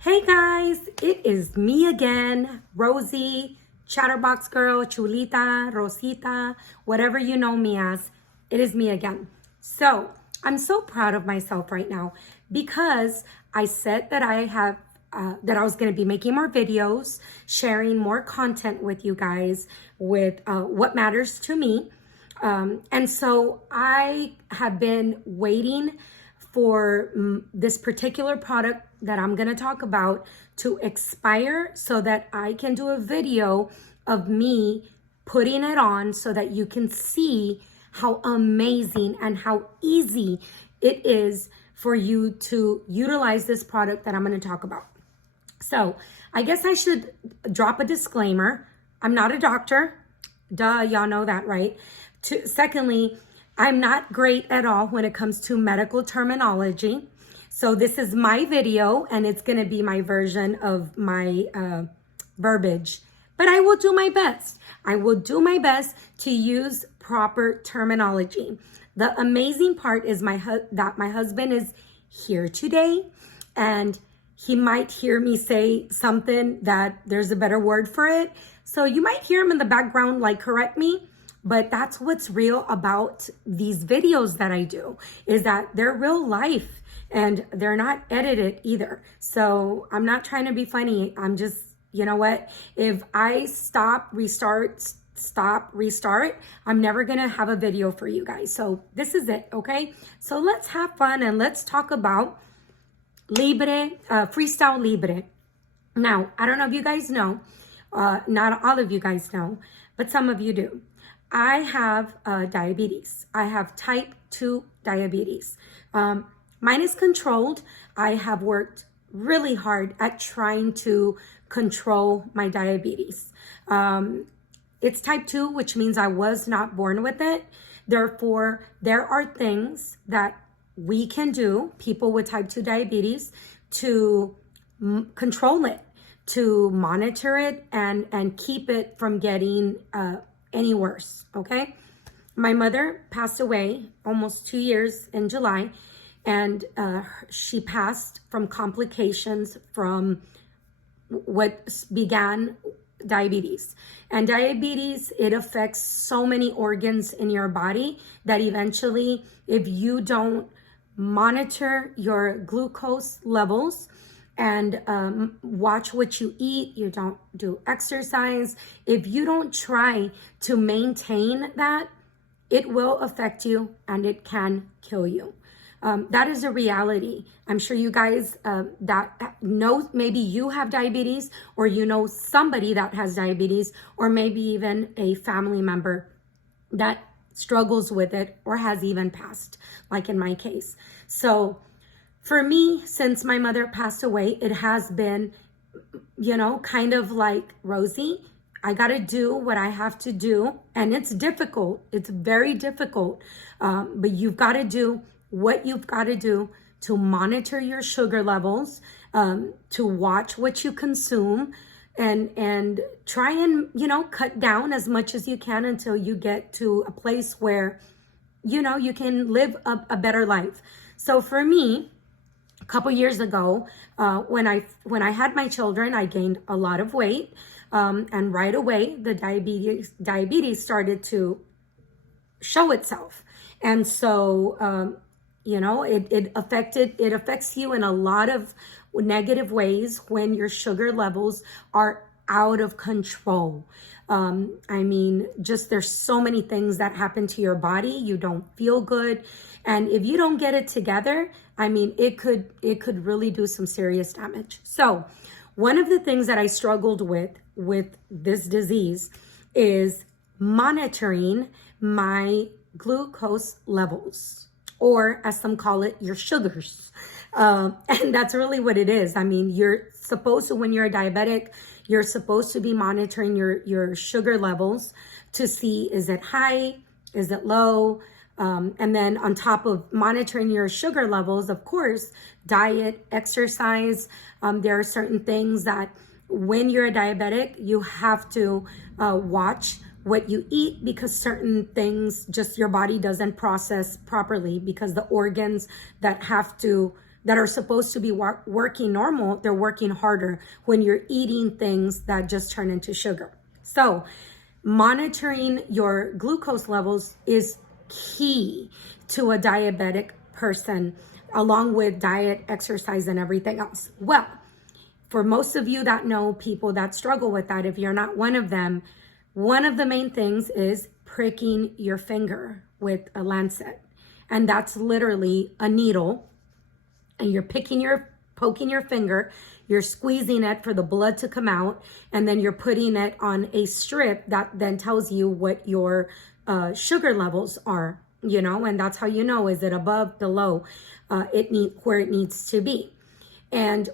Hey guys, it is me again, Rosie, Chatterbox Girl, Chulita, Rosita, whatever you know me as. It is me again. So I'm so proud of myself right now because I said that I was going to be making more videos, sharing more content with you guys with what matters to me. And so I have been waiting for this particular product that I'm going to talk about to expire so that I can do a video of me putting it on so that you can see how amazing and how easy it is for you to utilize this product that I'm going to talk about. So I guess I should drop a disclaimer. I'm not a doctor. Duh, y'all know that, right? Secondly, I'm not great at all when it comes to medical terminology. So this is my video and it's going to be my version of my verbiage. But I will do my best. I will do my best to use proper terminology. The amazing part is that my husband is here today and he might hear me say something that there's a better word for it. So you might hear him in the background like correct me. But that's what's real about these videos that I do, is that they're real life and they're not edited either. So I'm not trying to be funny. I'm just, you know what? If I stop, restart, I'm never going to have a video for you guys. So this is it, okay? So let's have fun and let's talk about Freestyle Libre. Now, I don't know if you guys know, not all of you guys know, but some of you do. I have diabetes. I have type 2 diabetes. Mine is controlled. I have worked really hard at trying to control my diabetes. It's type 2, which means I was not born with it. Therefore, there are things that we can do, people with type 2 diabetes, to control it, to monitor it and keep it from getting any worse, okay? My mother passed away almost 2 years in July, and she passed from complications from what began diabetes. And diabetes, it affects so many organs in your body that eventually, if you don't monitor your glucose levels, and watch what you eat, you don't do exercise, if you don't try to maintain that, it will affect you and it can kill you. That is a reality. I'm sure you guys that know, maybe you have diabetes, or you know somebody that has diabetes, or maybe even a family member that struggles with it or has even passed, like in my case. So for me, since my mother passed away, it has been, kind of like, Rosie, I got to do what I have to do. And it's difficult. It's very difficult. But you've got to do what you've got to do to monitor your sugar levels, to watch what you consume, and try and, cut down as much as you can until you get to a place where, you can live a better life. So for me, a couple years ago, when I had my children, I gained a lot of weight, and right away the diabetes started to show itself, and so it affects you in a lot of negative ways when your sugar levels are out of control. Just there's so many things that happen to your body. You don't feel good. And if you don't get it together, it could really do some serious damage. So one of the things that I struggled with this disease is monitoring my glucose levels, or as some call it, your sugars. And that's really what it is. You're supposed to, when you're a diabetic, you're supposed to be monitoring your sugar levels to see, is it high? Is it low? And then on top of monitoring your sugar levels, of course, diet, exercise. There are certain things that when you're a diabetic, you have to watch what you eat, because certain things just your body doesn't process properly, because the organs that that are supposed to be working normal, they're working harder when you're eating things that just turn into sugar. So monitoring your glucose levels is key to a diabetic person, along with diet, exercise, and everything else. Well, for most of you that know people that struggle with that, if you're not one of them, one of the main things is pricking your finger with a lancet. And that's literally a needle, and you're poking your finger, you're squeezing it for the blood to come out, and then you're putting it on a strip that then tells you what your sugar levels are, you know, and that's how you know, is it above, below, where it needs to be. And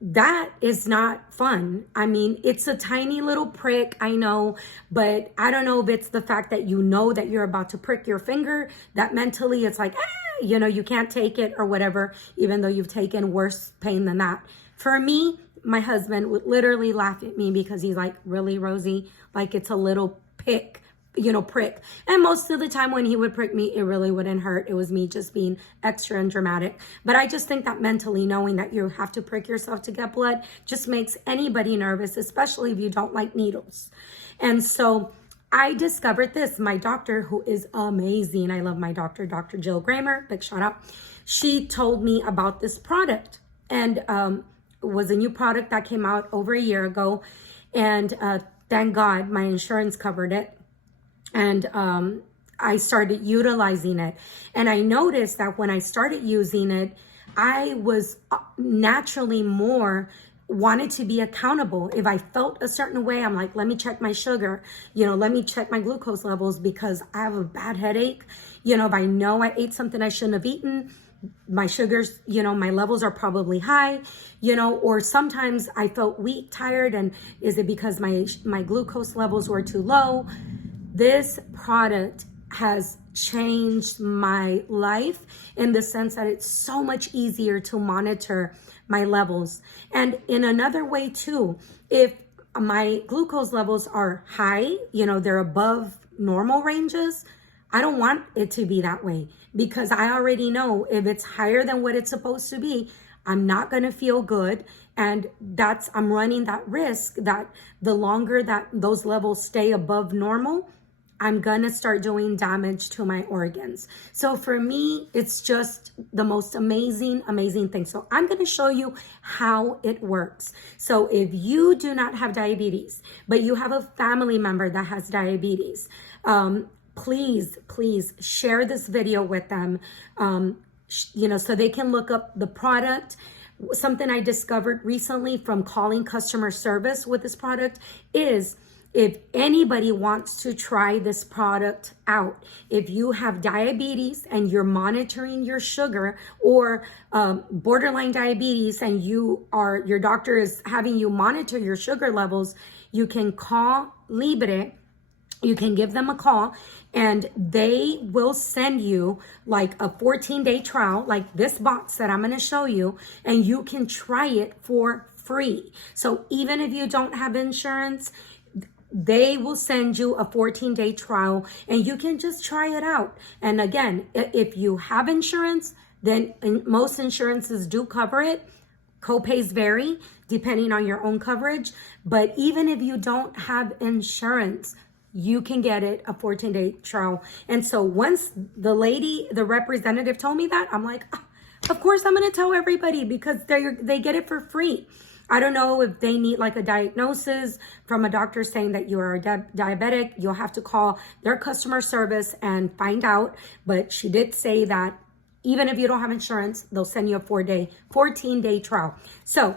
that is not fun. I mean, it's a tiny little prick, I know, but I don't know if it's the fact that you know that you're about to prick your finger, that mentally it's like, you know, you can't take it or whatever, even though you've taken worse pain than that. For me, my husband would literally laugh at me because he's like, really, Rosie? Like, it's a little prick. And most of the time when he would prick me, it really wouldn't hurt. It was me just being extra and dramatic. But I just think that mentally knowing that you have to prick yourself to get blood just makes anybody nervous, especially if you don't like needles. And so I discovered this. My doctor, who is amazing, I love my doctor, Dr. Jill Kramer, big shout out. She told me about this product, and it was a new product that came out over a year ago. And thank God my insurance covered it. And I started utilizing it. And I noticed that when I started using it, I was naturally more wanted to be accountable. If I felt a certain way, I'm like, let me check my sugar, let me check my glucose levels, because I have a bad headache. If I know I ate something I shouldn't have eaten, my sugars, my levels are probably high, or sometimes I felt weak, tired, and is it because my glucose levels were too low? This product has changed my life in the sense that it's so much easier to monitor my levels. And in another way too, if my glucose levels are high, they're above normal ranges, I don't want it to be that way, because I already know if it's higher than what it's supposed to be, I'm not going to feel good. And I'm running that risk that the longer that those levels stay above normal, I'm gonna start doing damage to my organs. So for me, it's just the most amazing thing. So I'm gonna show you how it works. So if you do not have diabetes, but you have a family member that has diabetes, please share this video with them, so they can look up the product. Something I discovered recently from calling customer service with this product is, if anybody wants to try this product out, if you have diabetes and you're monitoring your sugar, or borderline diabetes and your doctor is having you monitor your sugar levels, you can call Libre. You can give them a call, and they will send you like a 14-day trial, like this box that I'm going to show you, and you can try it for free. So even if you don't have insurance, they will send you a 14-day trial, and you can just try it out. And again, if you have insurance, then most insurances do cover it. Copays vary depending on your own coverage. But even if you don't have insurance, you can get it a 14-day trial. And so once the representative told me that, I'm like, oh, of course I'm going to tell everybody, because they get it for free. I don't know if they need like a diagnosis from a doctor saying that you are diabetic. You'll have to call their customer service and find out. But she did say that even if you don't have insurance, they'll send you a 14-day trial. So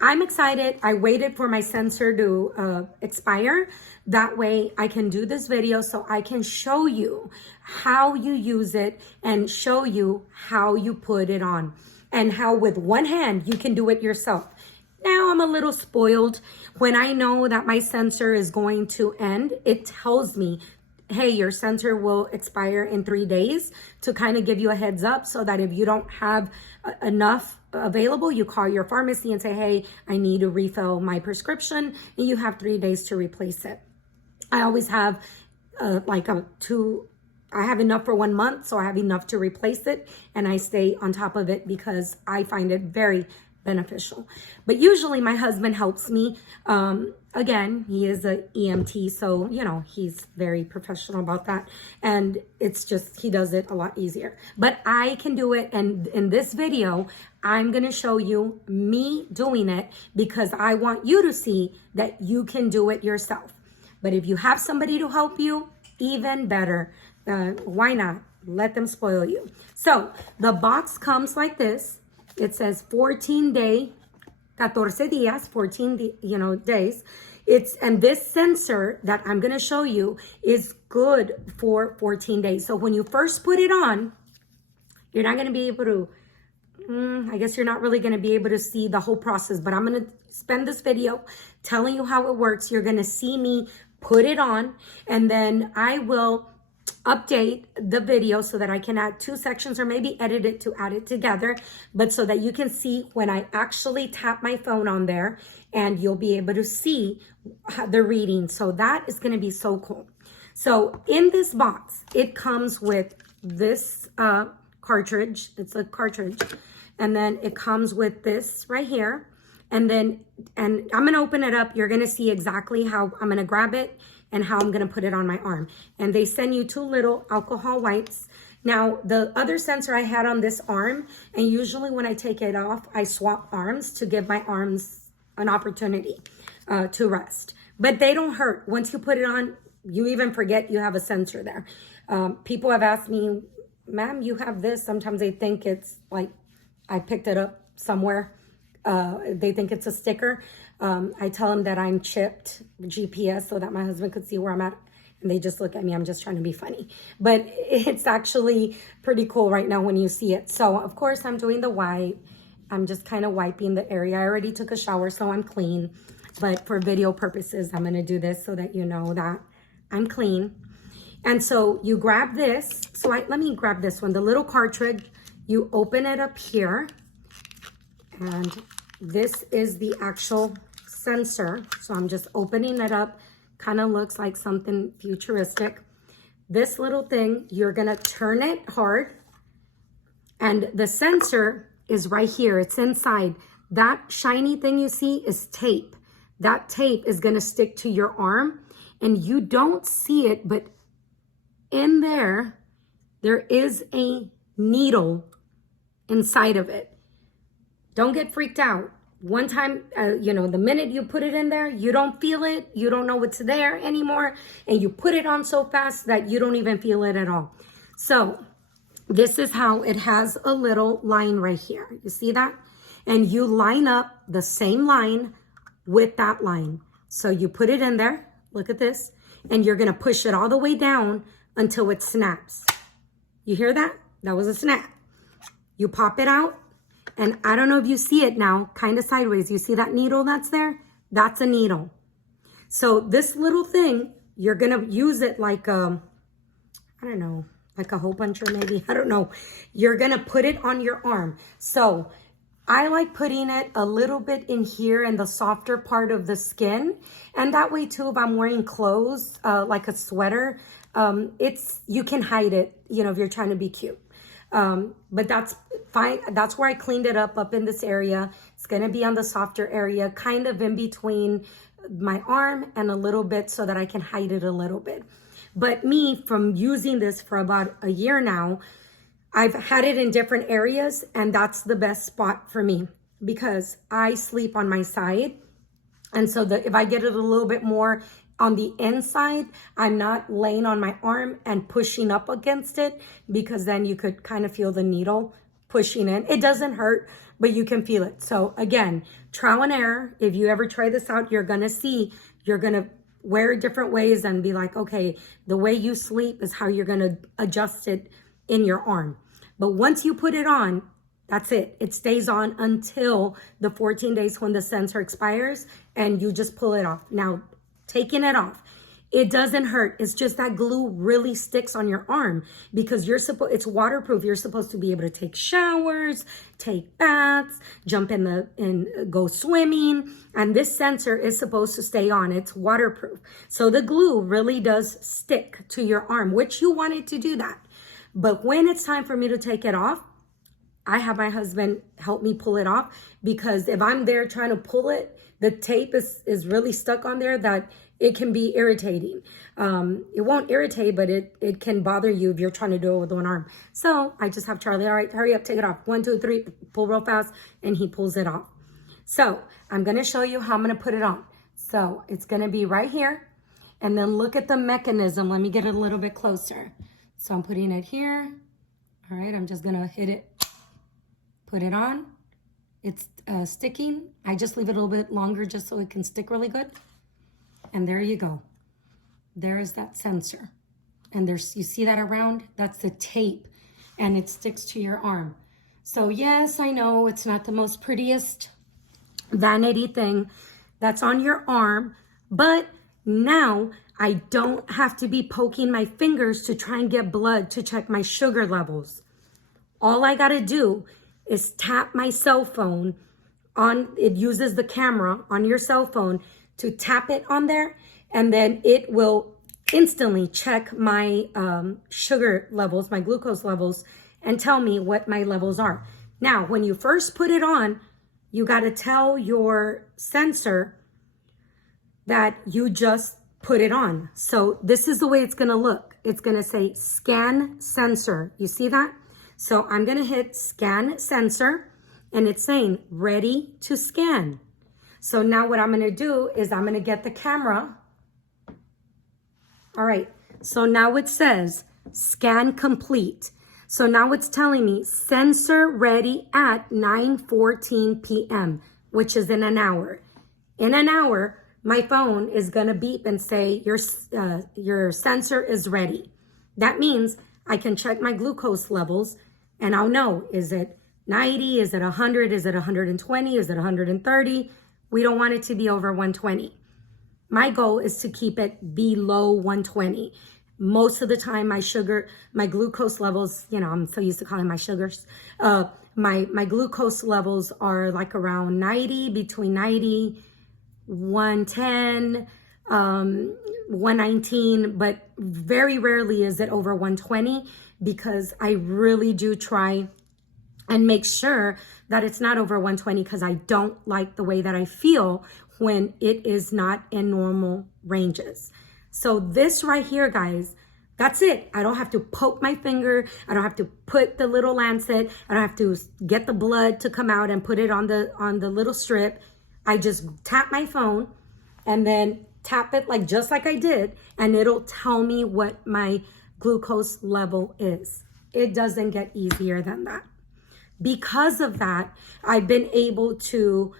I'm excited. I waited for my sensor to expire. That way I can do this video so I can show you how you use it and show you how you put it on, and how with one hand you can do it yourself. Now I'm a little spoiled. When I know that my sensor is going to end, it tells me, hey, your sensor will expire in 3 days, to kind of give you a heads up, so that if you don't have enough available, you call your pharmacy and say, hey, I need to refill my prescription, and you have 3 days to replace it. I always have like a 2 I have enough for 1 month, so I have enough to replace it, and I stay on top of it because I find it very beneficial. But usually my husband helps me. Again, he is a EMT, so you know, he's very professional about that, and it's just, he does it a lot easier. But I can do it, and in this video I'm going to show you me doing it because I want you to see that you can do it yourself. But if you have somebody to help you, even better. Why not? Let them spoil you. So the box comes like this. It says 14 day, 14 días, 14 days. And this sensor that I'm going to show you is good for 14 days. So when you first put it on, you're not going to be able to, I guess you're not really going to be able to see the whole process, but I'm going to spend this video telling you how it works. You're going to see me put it on, and then I will update the video so that I can add 2 sections or maybe edit it to add it together, but so that you can see when I actually tap my phone on there, and you'll be able to see the reading. So that is going to be so cool. So in this box, it comes with this cartridge. It's a cartridge. And then it comes with this right here. And I'm going to open it up. You're going to see exactly how I'm going to grab it and how I'm going to put it on my arm. And they send you 2 little alcohol wipes. Now, the other sensor I had on this arm, and usually when I take it off, I swap arms to give my arms an opportunity to rest. But they don't hurt. Once you put it on, you even forget you have a sensor there. People have asked me, ma'am, you have this. Sometimes they think it's like I picked it up somewhere. They think it's a sticker. I tell them that I'm chipped GPS so that my husband could see where I'm at. And they just look at me. I'm just trying to be funny. But it's actually pretty cool right now when you see it. So, of course, I'm doing the wipe. I'm just kind of wiping the area. I already took a shower, so I'm clean. But for video purposes, I'm going to do this so that you know that I'm clean. And so you grab this. So let me grab this one. The little cartridge. You open it up here. And this is the actual sensor. So I'm just opening it up. Kind of looks like something futuristic. This little thing, you're going to turn it hard. And the sensor is right here. It's inside. That shiny thing you see is tape. That tape is going to stick to your arm. And you don't see it, but in there is a needle inside of it. Don't get freaked out. One time, the minute you put it in there, you don't feel it. You don't know what's there anymore. And you put it on so fast that you don't even feel it at all. So this is how it has a little line right here. You see that? And you line up the same line with that line. So you put it in there. Look at this. And you're going to push it all the way down until it snaps. You hear that? That was a snap. You pop it out. And I don't know if you see it now, kind of sideways. You see that needle that's there? That's a needle. So this little thing, you're going to use it like I don't know, like a hole puncher maybe. I don't know. You're going to put it on your arm. So I like putting it a little bit in here in the softer part of the skin. And that way too, if I'm wearing clothes, like a sweater, you can hide it, if you're trying to be cute. But that's fine. That's where I cleaned it up in this area. It's going to be on the softer area, kind of in between my arm and a little bit so that I can hide it a little bit. But me, from using this for about a year now, I've had it in different areas, and that's the best spot for me because I sleep on my side. And so if I get it a little bit more on the inside, I'm not laying on my arm and pushing up against it, because then you could kind of feel the needle pushing in. It doesn't hurt, but you can feel it. So again, trial and error. If you ever try this out, you're going to wear it different ways and be like, okay, the way you sleep is how you're going to adjust it in your arm. But once you put it on, that's it. It stays on until the 14 days when the sensor expires, and you just pull it off. Now, taking it off, It doesn't hurt. It's just that glue really sticks on your arm because it's waterproof. You're supposed to be able to take showers, take baths, jump and go swimming. And this sensor is supposed to stay on. It's waterproof. So the glue really does stick to your arm, which you want it to do that. But when it's time for me to take it off, I have my husband help me pull it off, because if I'm there trying to pull it, the tape is really stuck on there that it can be irritating. It won't irritate, but it can bother you if you're trying to do it with one arm. So I just have Charlie, all right, hurry up, take it off. 1, 2, 3, pull real fast, and he pulls it off. So I'm gonna show you how I'm gonna put it on. So it's gonna be right here, and then look at the mechanism. Let me get it a little bit closer. So I'm putting it here. All right, I'm just gonna hit it, put it on. It's sticking. I just leave it a little bit longer just so it can stick really good. And there you go. There is that sensor. And you see that around? That's the tape, and it sticks to your arm. So yes, I know it's not the most prettiest vanity thing that's on your arm, but now I don't have to be poking my fingers to try and get blood to check my sugar levels. All I gotta do is tap my cell phone on, it uses the camera on your cell phone to tap it on there, and then it will instantly check my sugar levels, my glucose levels, and tell me what my levels are. Now, when you first put it on, you got to tell your sensor that you just put it on. So this is the way it's going to look. It's going to say scan sensor. You see that? So I'm going to hit scan sensor, and it's saying ready to scan. So now what I'm going to do is I'm going to get the camera. All right. So now it says scan complete. So now it's telling me sensor ready at 9:14 p.m., which is in an hour. In an hour, my phone is going to beep and say your sensor is ready. That means I can check my glucose levels, and I'll know, is it 90? Is it 100? Is it 120? Is it 130? We don't want it to be over 120. My goal is to keep it below 120. Most of the time, my glucose levels, I'm so used to calling my sugars. My glucose levels are like around 90, between 90, 110, 119, but very rarely is it over 120, because I really do try and make sure that it's not over 120, because I don't like the way that I feel when it is not in normal ranges. So this right here, guys, that's it. I don't have to poke my finger. I don't have to put the little lancet. I don't have to get the blood to come out and put it on the little strip. I just tap my phone and then tap it just like I did, and it'll tell me what my glucose level is. It doesn't get easier than that. Because of that, I've been able to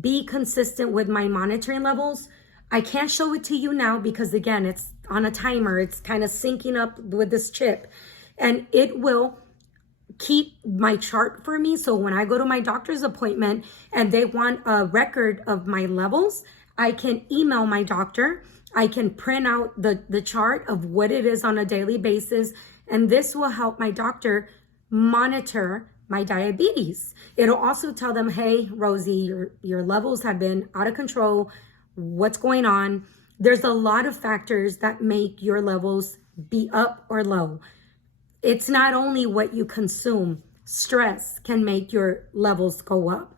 be consistent with my monitoring levels. I can't show it to you now because, again, it's on a timer. It's kind of syncing up with this chip, and it will keep my chart for me. So when I go to my doctor's appointment and they want a record of my levels, I can email my doctor. I can print out the chart of what it is on a daily basis, and this will help my doctor monitor my diabetes. It'll also tell them, hey, Rosie, your levels have been out of control. What's going on? There's a lot of factors that make your levels be up or low. It's not only what you consume. Stress can make your levels go up.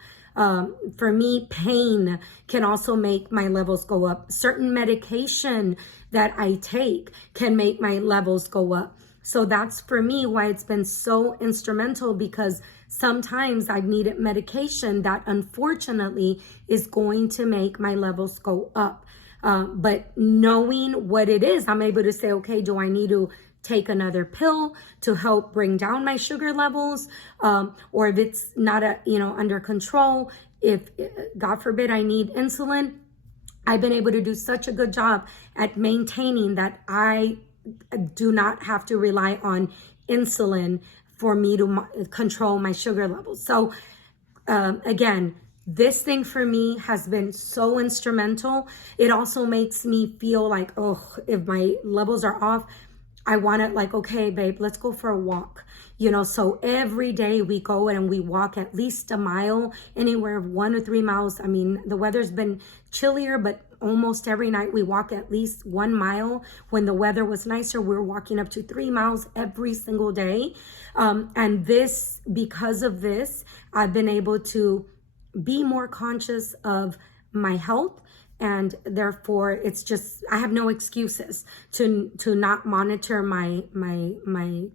For me, pain can also make my levels go up. Certain medication that I take can make my levels go up. So that's, for me, why it's been so instrumental, because sometimes I've needed medication that unfortunately is going to make my levels go up. But knowing what it is, I'm able to say, okay, do I need to take another pill to help bring down my sugar levels? Or if it's not under control, if God forbid I need insulin, I've been able to do such a good job at maintaining that I do not have to rely on insulin for me to control my sugar levels. So again, This thing for me has been so instrumental. It also makes me feel like, oh, if my levels are off, I want to like, okay, babe, let's go for a walk. You know, so every day we go and we walk at least a mile, anywhere 1 or 3 miles. I mean, the weather's been chillier, but almost every night we walk at least 1 mile. When the weather was nicer, we were walking up to 3 miles every single day. And this, because of this, I've been able to be more conscious of my health, and therefore it's just, I have no excuses to not monitor my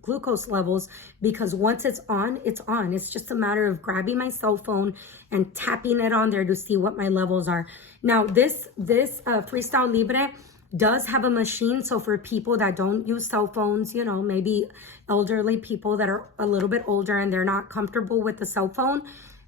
glucose levels, because once it's on, it's on. It's just a matter of grabbing my cell phone and tapping it on there to see what my levels are. Now this Freestyle Libre does have a machine, so for people that don't use cell phones, you know, maybe elderly people that are a little bit older and they're not comfortable with the cell phone,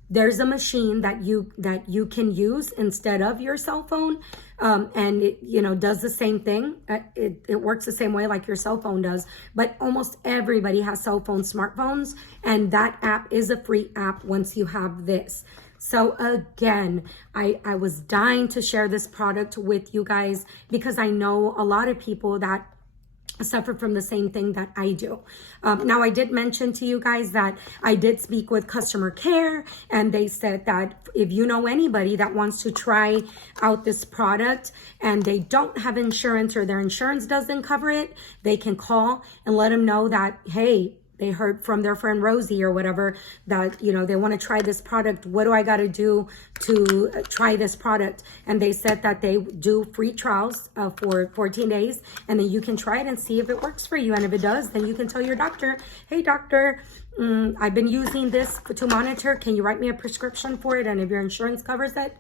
there's a machine that you can use instead of your cell phone, and it, you know, does the same thing. It works the same way like your cell phone does, but almost everybody has cell phones, smartphones, and that app is a free app once you have this. So again, I was dying to share this product with you guys because I know a lot of people that suffer from the same thing that I do. Now, I did mention to you guys that I did speak with customer care, and they said that if you know anybody that wants to try out this product and they don't have insurance or their insurance doesn't cover it, they can call and let them know that, hey, they heard from their friend Rosie or whatever that, you know, they want to try this product. What do I got to do to try this product? And they said that they do free trials for 14 days, and then you can try it and see if it works for you. And if it does, then you can tell your doctor, hey, doctor, I've been using this to monitor. Can you write me a prescription for it? And if your insurance covers it,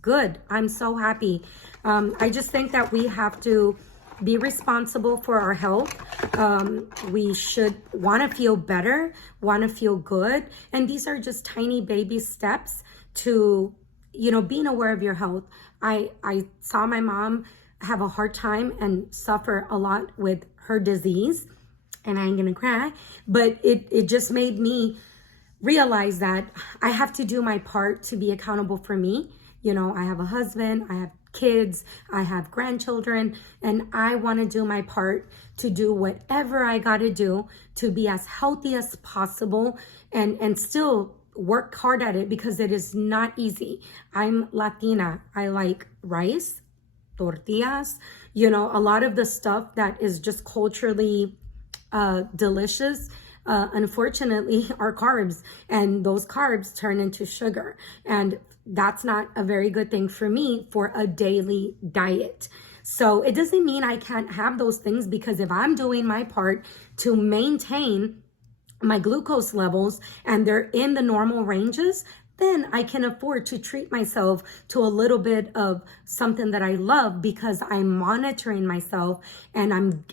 good. I'm so happy. I just think that we have to be responsible for our health. We should want to feel better, want to feel good. And these are just tiny baby steps to, you know, being aware of your health. I saw my mom have a hard time and suffer a lot with her disease, and I ain't gonna cry, but it just made me realize that I have to do my part to be accountable for me. You know, I have a husband, I have kids, I have grandchildren, and I want to do my part to do whatever I got to do to be as healthy as possible, and still work hard at it, because it is not easy. I'm Latina. I like rice, tortillas, you know, a lot of the stuff that is just culturally delicious, unfortunately, are carbs, and those carbs turn into sugar, and that's not a very good thing for me for a daily diet. So it doesn't mean I can't have those things, because if I'm doing my part to maintain my glucose levels and they're in the normal ranges, then I can afford to treat myself to a little bit of something that I love, because I'm monitoring myself and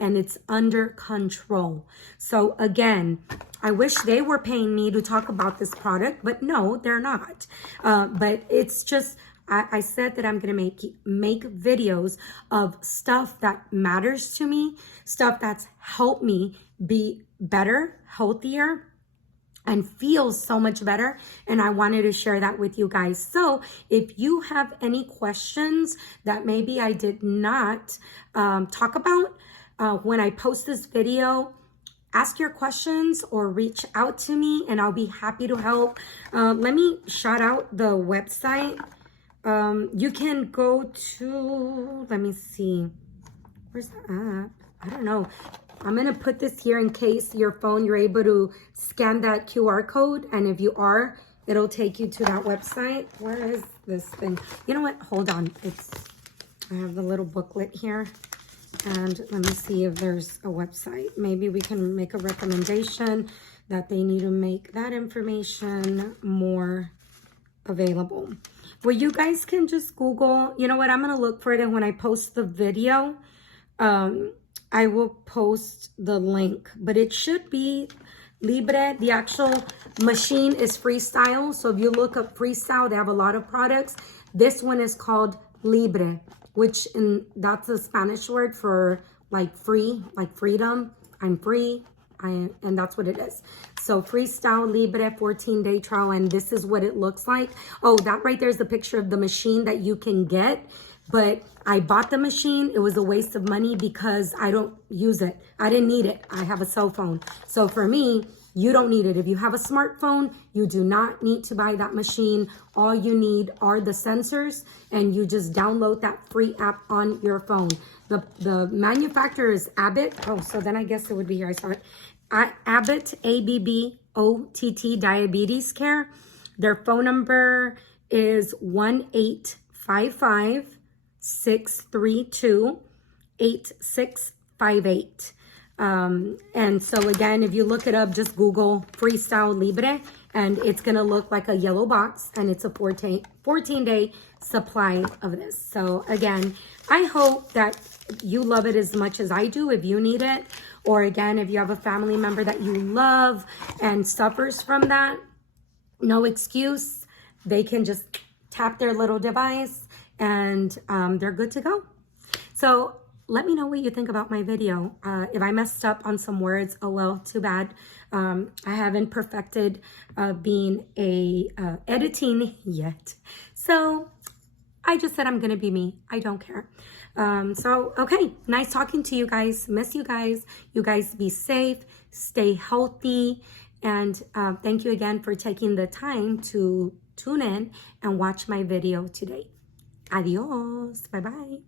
it's under control. So again, I wish they were paying me to talk about this product, but no, they're not. But it's just, I said that I'm gonna make videos of stuff that matters to me, stuff that's helped me be better, healthier, and feels so much better, and I wanted to share that with you guys. So if you have any questions that maybe I did not talk about when I post this video, ask your questions or reach out to me and I'll be happy to help. Let me shout out the website. You can go to, let me see, where's the app? I don't know. I'm going to put this here in case your phone, you're able to scan that QR code. And if you are, it'll take you to that website. Where is this thing? You know what? Hold on. I have the little booklet here. And let me see if there's a website. Maybe we can make a recommendation that they need to make that information more available. Well, you guys can just Google. You know what? I'm going to look for it. And when I post the video, I will post the link, but it should be Libre. The actual machine is Freestyle. So if you look up Freestyle, they have a lot of products. This one is called Libre, which that's a Spanish word for like free, like freedom. I'm free. And that's what it is. So Freestyle Libre 14-day trial, and this is what it looks like. Oh, that right there is the picture of the machine that you can get. But I bought the machine. It was a waste of money because I don't use it. I didn't need it. I have a cell phone. So for me, you don't need it. If you have a smartphone, you do not need to buy that machine. All you need are the sensors, and you just download that free app on your phone. The manufacturer is Abbott. Oh, so then I guess it would be here. I saw it. Abbott, ABBOTT Diabetes Care. Their phone number is 1-855-632-8658. And so again, if you look it up, just Google Freestyle Libre, and it's going to look like a yellow box, and it's a 14-day supply of this. So again, I hope that you love it as much as I do if you need it. Or again, if you have a family member that you love and suffers from that, no excuse. They can just tap their little device and they're good to go. So let me know what you think about my video. If I messed up on some words, oh well, too bad. I haven't perfected being editing yet. So I just said I'm gonna be me. I don't care. So okay, nice talking to you guys. Miss you guys. You guys be safe, stay healthy, and thank you again for taking the time to tune in and watch my video today. Adios. Bye-bye.